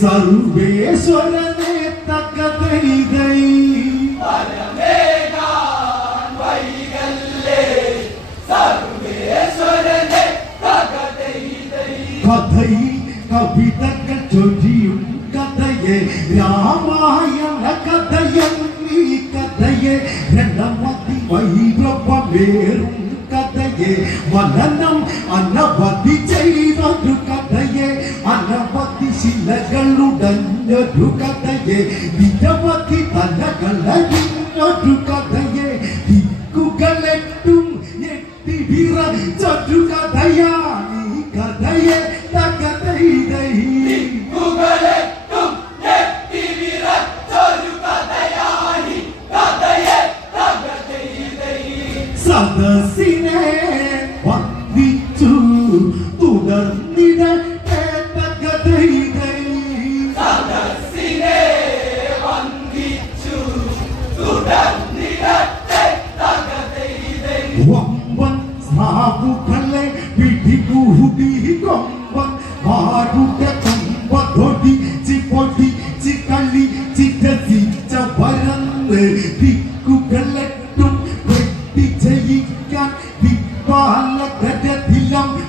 സർവേശ്വരനെ തകതൈതൈ കഥയിൽ കവിതകൾ ചൊരിയും കഥയെ രാമായണ കഥയെന്നീ കഥയെ രണ്ടമതി വൈഭവമേറും കഥയെ മനനം അനവധി ചെയ്തൊരു കഥയെ അനവധി ശിലകളുടഞ്ഞൊരു കഥയെ നിരവധി തലകളറിഞ്ഞൊരു കഥയെ ദിക്കുകളെട്ടും എട്ടി വിറച്ചൊരു കഥയാണ് ഈ കഥയെ തകതൈതൈ സദസ്സിനെ വന്ദിച്ചു തുടർന്നിടട്ടെ തകതൈതൈ സദസ്സിനെ വന്ദിച്ചു തുടർന്നിടട്ടെ തകതൈതൈ വമ്പൻ സ്രാവുകളെ പിടികൂടി കൊമ്പൻ വാടുടെ കൊമ്പൊടിച്ച് പൊടിച്ച് കളിച്ച് രസിച്ച പരന്ന് ദിക്കുകളെട്ടും വെട്ടി ജയിക്കാൻ ദിപ്പാലകരത്തിലം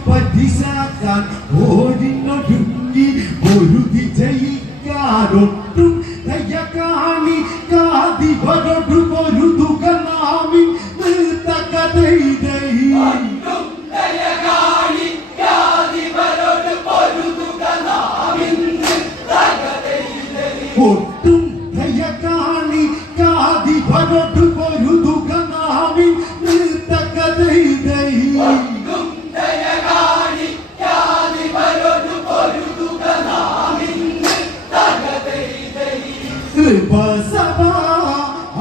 പരിശാക്കാൻ ഓടിനൊടുങ്ങി പൊരുതി ജയിക്കാനൊട്ടും ദയകാണി കാതിവരൊടു പൊരുതുക നാമിൻ തകതൈതൈ ഒട്ടും ദയകാണി കാതിവരൊടു പൊരുതുക നാമിൻ തകതൈതൈ കൃപസഭ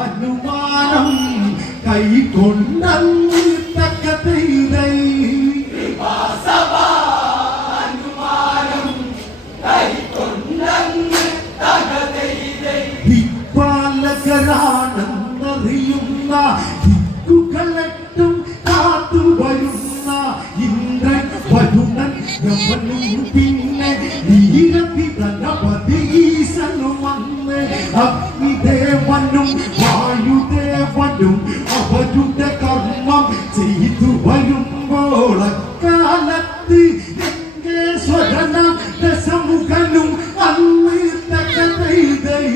അനുമാനം കൈകൊണ്ടങ്ങ് തകതൈതൈ ദിക്പാലകരാണെന്നറിയുന്ന ദിക്കുകളെട്ടും കാത്തുവരുന്ന ഇന്ദ്രൻ വരുണൻ യമനും പിന്നെ വീരവിധനപതി ഈശനും വന്ന് അഗ്നിദേവനും വായുദേവനും അവരുടെ കർമ്മം ചെയ്തു വരുമ്പോൾ അക്കാലത്ത് ലിംഗേശ്വരനാം ദശമുഖനും അന്ന് തകതൈതൈ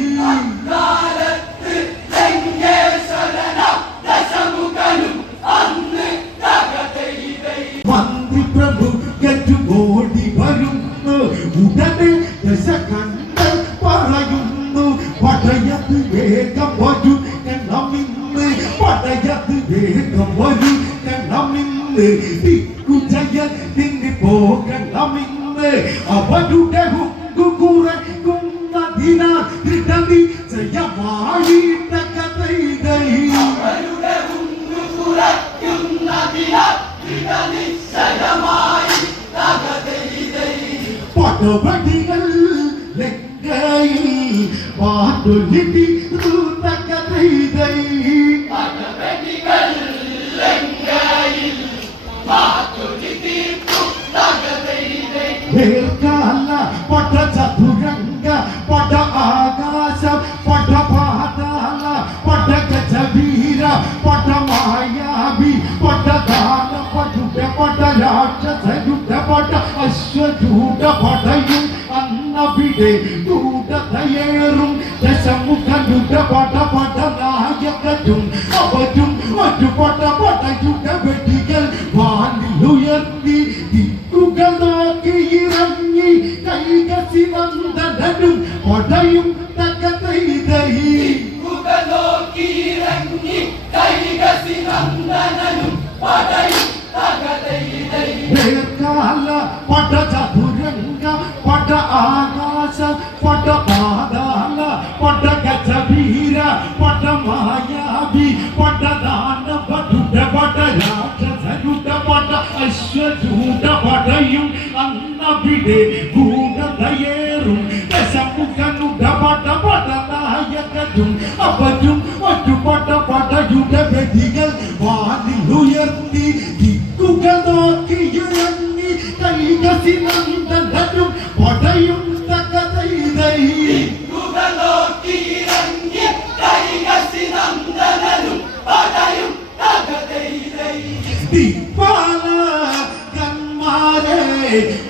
മന്ത്രി പ്രഭു കറ്റുകോടി വരുന്നു ഉടനെ ദശ കണ്ട് പറയുന്നു പടയത് വേഗം വരൂ കണ്ണമിന്ന് പടയത് വേഗം വരൂ കണ്ണമിന്ന് ദിക്കുജയത്തിന് പോകണമിന്ന് അവരുടെ കുറയ്ക്കുന്നതിനാൽ ദൃഢനി ജയമായി തകതൈതൈ പടവടികൾ ലങ്കയിൽ പാട്ടൊലിതി തകതൈതൈ വേർക്കാല പട ചതുരംഗ പട ആകാശം പട പാതാള പട ഗജവീര പട മായാവി പട ദാന പടുട പട രാക്ഷസരുട പട അശ്വരൂഢ പടയും അന്നവിടെ ദൂതതയേറും ദശമുഖനുട പട പട നായകരും അവരും ഒരു പട പടയുടെ വെടികൾ വാനിലുയർത്തി ദിക്കുകൾ നോക്കിയിറങ്ങി കൈകസിനന്ദനും പടയും തകതൈതൈ വേർക്കാല പട ചതുരംഗ പട ആകാശ പട പാതാള പട ഗജവീര പട മായാവി പട ദാന പടുട പട രാക്ഷസരുട പട അശ്വരൂഢ പടയും അന്നവിടെ ഭൂതതയേറും ദശമുഖനുട പട പട നായകരും അവരും ഒരു പട പടയുടെ വെടികൾ വാനിലുയർത്തി ദിക്കുകൾ നോക്കിയിറങ്ങി കൈകസിനന്ദനും പടയും തകതൈതൈ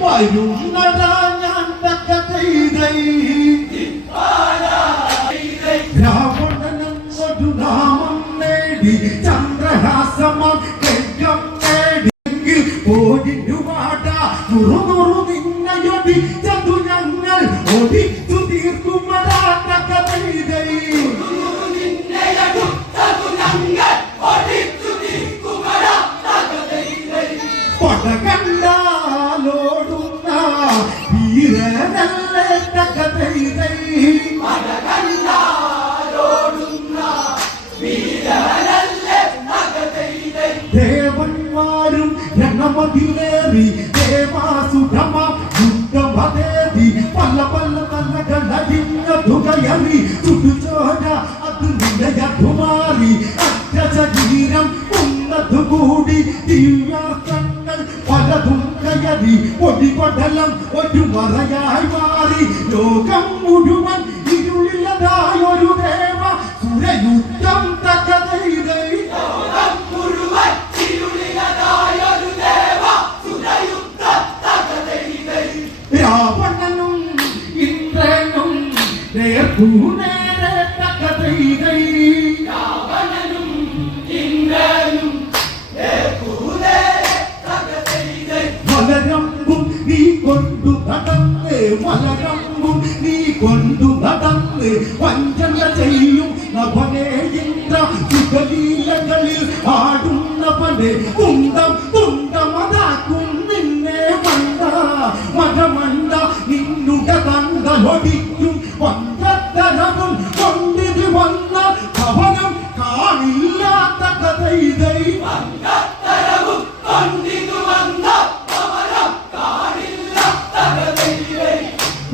വരുന്നതാ ഞാൻ തക്കതൈതൈ രാവണനും ഒരു നാമം നേടി ചന്ദ്രഹാസമം രംഗം നേടി ഓടിനുവാട തുറന്നുറു നിന്നയൊടി ചതു ഞങ്ങൾ ഒടിച്ചു തീർക്കുമതാ തക്കതൈതൈ പടകണ്ടാലോടുന്ന വീരനല്ലേ തകതൈതൈ ദേവന്മാരും രണമതിലേറി ദേവാസുരമ യുദ്ധമതേതി പല പല തലകളടിഞ്ഞതുകയറി ചുടുചോര അത് നിലയതുമാറി അറ്റശരീരം ഉന്നതുകൂടി ദിവ്യാസ്ത്രങ്ങൾ പലതും കയറി ഒടിപടലം ഒരു മറയായി മാറി ലോകം മുഴുവൻ ഇരുളിലതായൊരു ദേവ സുരയുദ്ധം തകതൈതൈ രാവണനും ഇന്ദ്രനും നേർക്കൂനേരെ തകതൈതൈ മലരമ്പും നീ കൊണ്ടു നടന്ന് മലരമ്പും നീ കൊണ്ടു നടന്ന് വഞ്ചന ചെയ്യും നഭനെ ഇന്ദ്ര സുഖലീലകളിൽ ആടുന്നവനെ തുണ്ടം തുണ്ടമതാക്കും നിന്നെ മണ്ട മതമണ്ട നിന്നുടെ തണ്ടലൊടിക്കും വഞ്ചത്തരവും കൊണ്ടിത് വന്ന ഭവനം കാണില്ലാത്ത കഥൈതൈ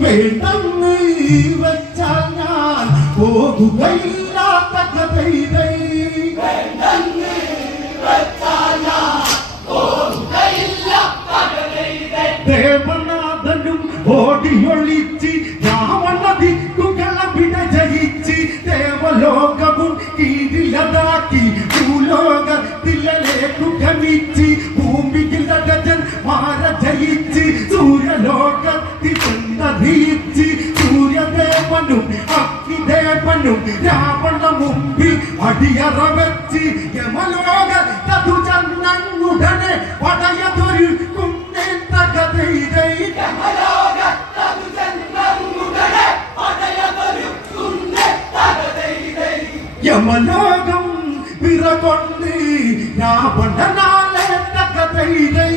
വേണ്ടെന്ന് വെച്ചാൽ ഞാൻ പോകുകയില്ലാത്ത കഥൈതൈ ദേവനാഥനും ഓടിയൊളിച്ച് രാവണ ദിക്കുകളെ വിടജയിച്ച് ദേവലോകവും കീഴിലതാക്കി ഭൂലോകത്തിലേക്ക് ഗമിച്ച് ഭൂമിയിൽ രജൻ മാര ജയിച്ച് സൂര്യലോകത്തിൽ ചെന്നറിയിച്ച് സൂര്യദേവനും അഗ്നിദേവനും രാവണ മുമ്പിൽ അടിയറ വെച്ച് യമലോകത്തു ചെന്നുടനെ പടയതൊരുക്കും തകതൈതൈ യമലോകം പിറകൊണ്ട് രാവണനാലെ തകതൈതൈ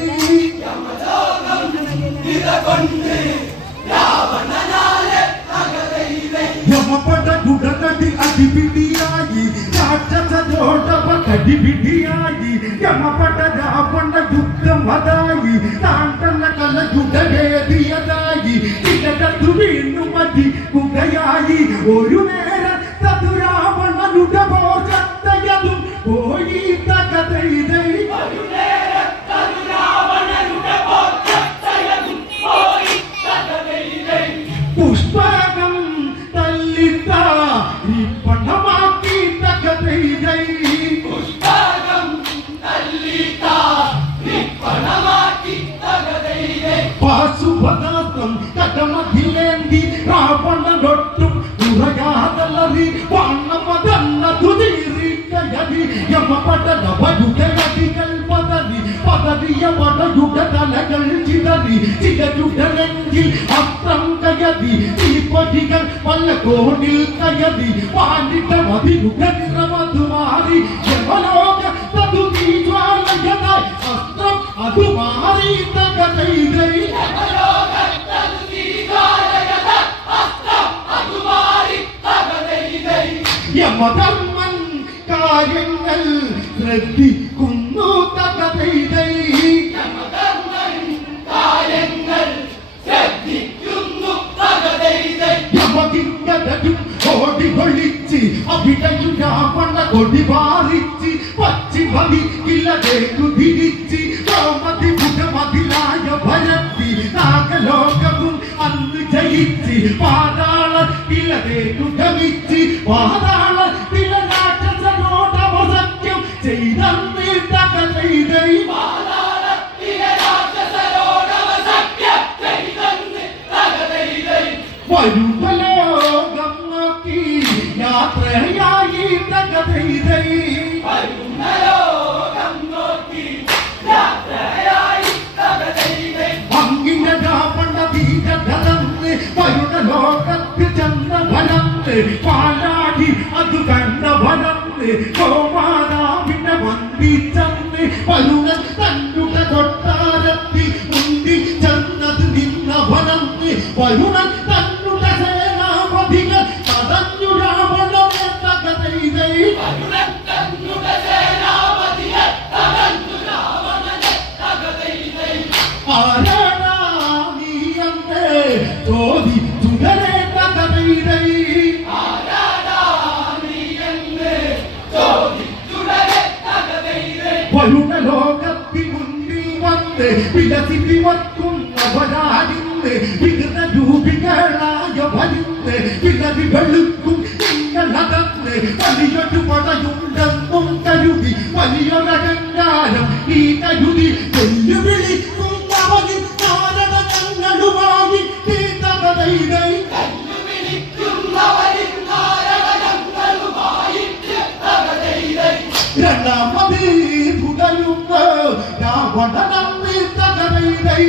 യമപട കുടനടി അടിപിടിയായി രാക്ഷസോടവ കടിപിടിയായി യമപട രാവണ യുദ്ധം അതായി താണ്ടന കലയുടെ വേദിയതായി ഇടകത്തു വീണ്ടും അടിക്കുകയായി ഒരു നേരം തതുരാവണനുടെ ഭോജത്തയതും പോയി തകതൈതൈ പുഷ്പകം തല്ലിത്ത പണമാക്കി തകതൈതൈ പാശുപദാസ്ത്രം കടമതിലേന്തി രാവണനൊട്ടും ഉറയാതലറി വണ്ണമതന്നതു തീറിക്കയതി യമപടല വടുകയതികൾ പതറി പതറിയ വടയുടെ തലകൾ ചിതറി ചിലരുടെ നെഞ്ചിൽ അസ്ത്രം കയതി തീപ്പൊടികൾ വല്ല കോണിൽ കയതി പാലിട്ട മതിയുടെ നിറമതു മാറി യമലോക തതു തീജ്വാലയതായി അസ്ത്രം അതു മാറി തകതൈതൈ യമധർമ്മൻ കാര്യങ്ങൾ ശ്രദ്ധിക്കുന്നു തകതൈതൈ യമകിങ്കരും ഓടികൊള്ളിച്ച് അവിടയും രാവണ കൊടി പാറിച്ച് പശ്ചിമതിക്കില്ലതേക്കു തിരിച്ച് കോമതി മുഖമതിലായ ഭരത്തി നാഗലോകവും അന്ന് ജയിച്ച് പാതാളത്തിലതേക്കു ഗമിച്ച് പാതാളത്തില രാക്ഷസനോടവസത്യം ചെയ്തീ തകതൈതൈ വരുമലോകം നോക്കി യാത്രയായി തകതൈതൈ അങ്ങിന്റെ രാവണ വീരധരന്ന് വരുണ ലോകത്ത് ചെന്ന ഫലന്ന് പാലാടി അത് കണ്ട ഫലന്ന് കോമാതാവിനെ വന്ദിച്ചെന്ന് വരുണൻ തന്നുടെ കൊട്ടാരത്തിൽ മുന്തി ചെന്നത് നിന്ന ഫലന്ന് വരുണൻ തന്നുടെ സേനാപതികൾ തടഞ്ഞു രാവണനെ തകതൈതൈ ആരാടാ നീ അന്ന് ചോദിച്ചുടനെ തകതൈതൈ വരുണ ലോകത്തിൽ മുന്നിൽ വന്ന് വിലസിവർക്കുന്നവരാരിന്ന് വികൃത രൂപികളായ വരുന്ന് വിലവി വെളുക്കും നിങ്ങളകന്ന് വലിയൊരു പടയുണ്ടെന്നും കരുതി വലിയൊരഹങ്കാരം ഈ കരുതി വെല്ലുവിളിക്കുന്നവരിൽ കാരണങ്ങളുമായി ഈ തകതൈതൈ രണ്ടാമത് തുടരുന്ന രാവണനം തകതൈതൈ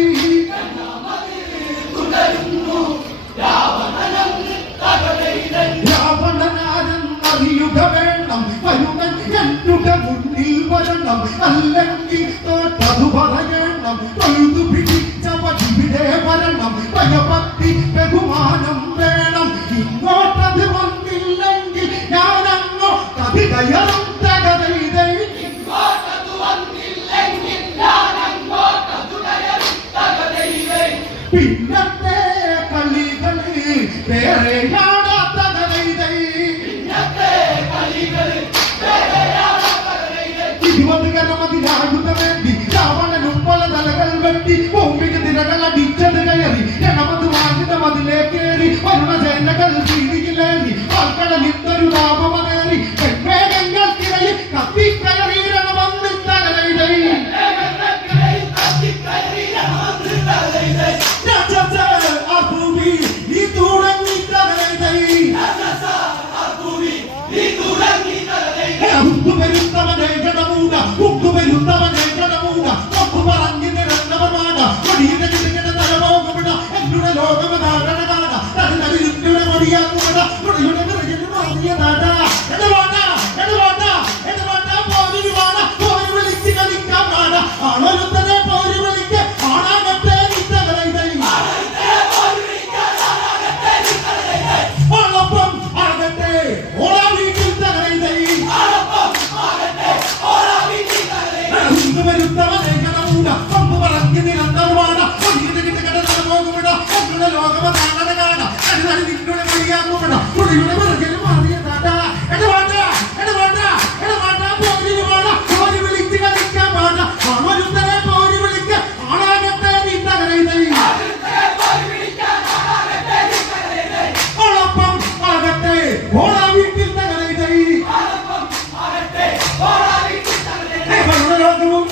രാവണനാരെന്നറിയുക വേണം വരുണൻ എന്നുടെ മുന്നിൽ വരണം അല്ലെങ്കിൽ തോറ്റതു പറയണം തൊഴുതു പിടിച്ചവരിവിടെ വരണം ഭയഭക്തി ബഹുമാനം വേണം ഇങ്ങോട്ടത് വന്നില്ലെങ്കിൽ ഞാനങ്ങോ കവിതയറും തകതൈതൈ പിന്നത്തെ കളികളിൽ വേറെയാണ് തകതൈതൈ 20 കരമതിലാകുന്ന വേണ്ടി രാവണനും പല തലകൾ വെട്ടി ഭൂമിക്ക് തിരകൾ അടിച്ചത് കയറി രണ്ടാമത് വാങ്ങിത മതിലേക്കേറി വരുണ സേനകൾ ഭീതിയിലേറി ആൾക്കടലിന്തൊരു ലാഭമേറി വെൺമേഘങ്ങൾക്കിടയിൽ കത്തിക്കയറി രണമന്ന് തകതൈതൈ ഉപ്പുവരുത്തവനെ ജനമൂട ഉപ്പുവരുത്തവനെ ജനമൂട ഒപ്പു പറഞ്ഞു നിരന്നവനാട കൊടിയുടെ തലമോകമിട എന്നുടെ ലോകമതാരണ കാണ തടിയുടെ മടിയാക്കുമട കൊടിയുടെ വിറകിന് മാറിയ നാട എടവാട പോരി വിളിച്ച് കളിക്കാൻ നാട ആണൊരുത്തനെ പോരി വിളിക്ക് ആണാകട്ടെ നിത്തകതൈതൈ ഓളൊപ്പം ആകട്ടെ ഓളാ വീട്ടിൽ തകതൈതൈ വരുത്തവനെ ജനമൂട ഒമ്പ് പറഞ്ഞു നിരന്തരമാണ് ലോകമിട എന്നുടെ ലോകമതാണ കാണ അടിനടി നിങ്ങളുടെ മടിയാക്കുമിട കുടിയുടെ വിറകിന് മാറിയ നാട എടവാട പോരി വിളിച്ച് കളിക്കാൻ പാട ആണൊരുത്തനെ പോരി വിളിക്ക് ആണാകട്ടെ നീ തകതൈതൈ ഓളൊപ്പം ആകട്ടെ ഓളാ വീട്ടിൽ തകതൈതൈ ലോകവും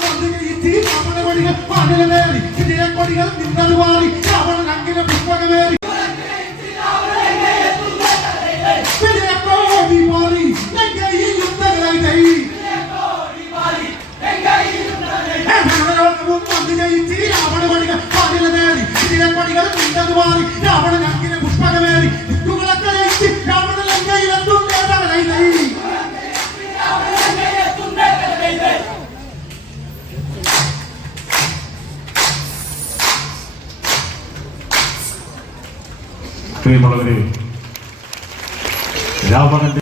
രാവണകൊടികൾ പാടിലേറി വിജയക്കൊടികൾ നിന്നത് മാറി രാവണൻ അങ്കിലെ പുഷ്പകമേറി വിജയക്കോടി മാറി ലോകവും ജയിച്ച് രാവണകൊടികൾ പാടിലേറി വിജയക്കൊടികൾ നിന്നത് മാറി രാവണൻ അങ്കിലെ പുഷ്പകമേറി ദിക്കുകളൊക്കെ ജയിച്ച് രാവണൻ ലങ്കയിലെത്തും തകതൈതൈ പ്രിയമുള്ളവരെ രാവണന്റെ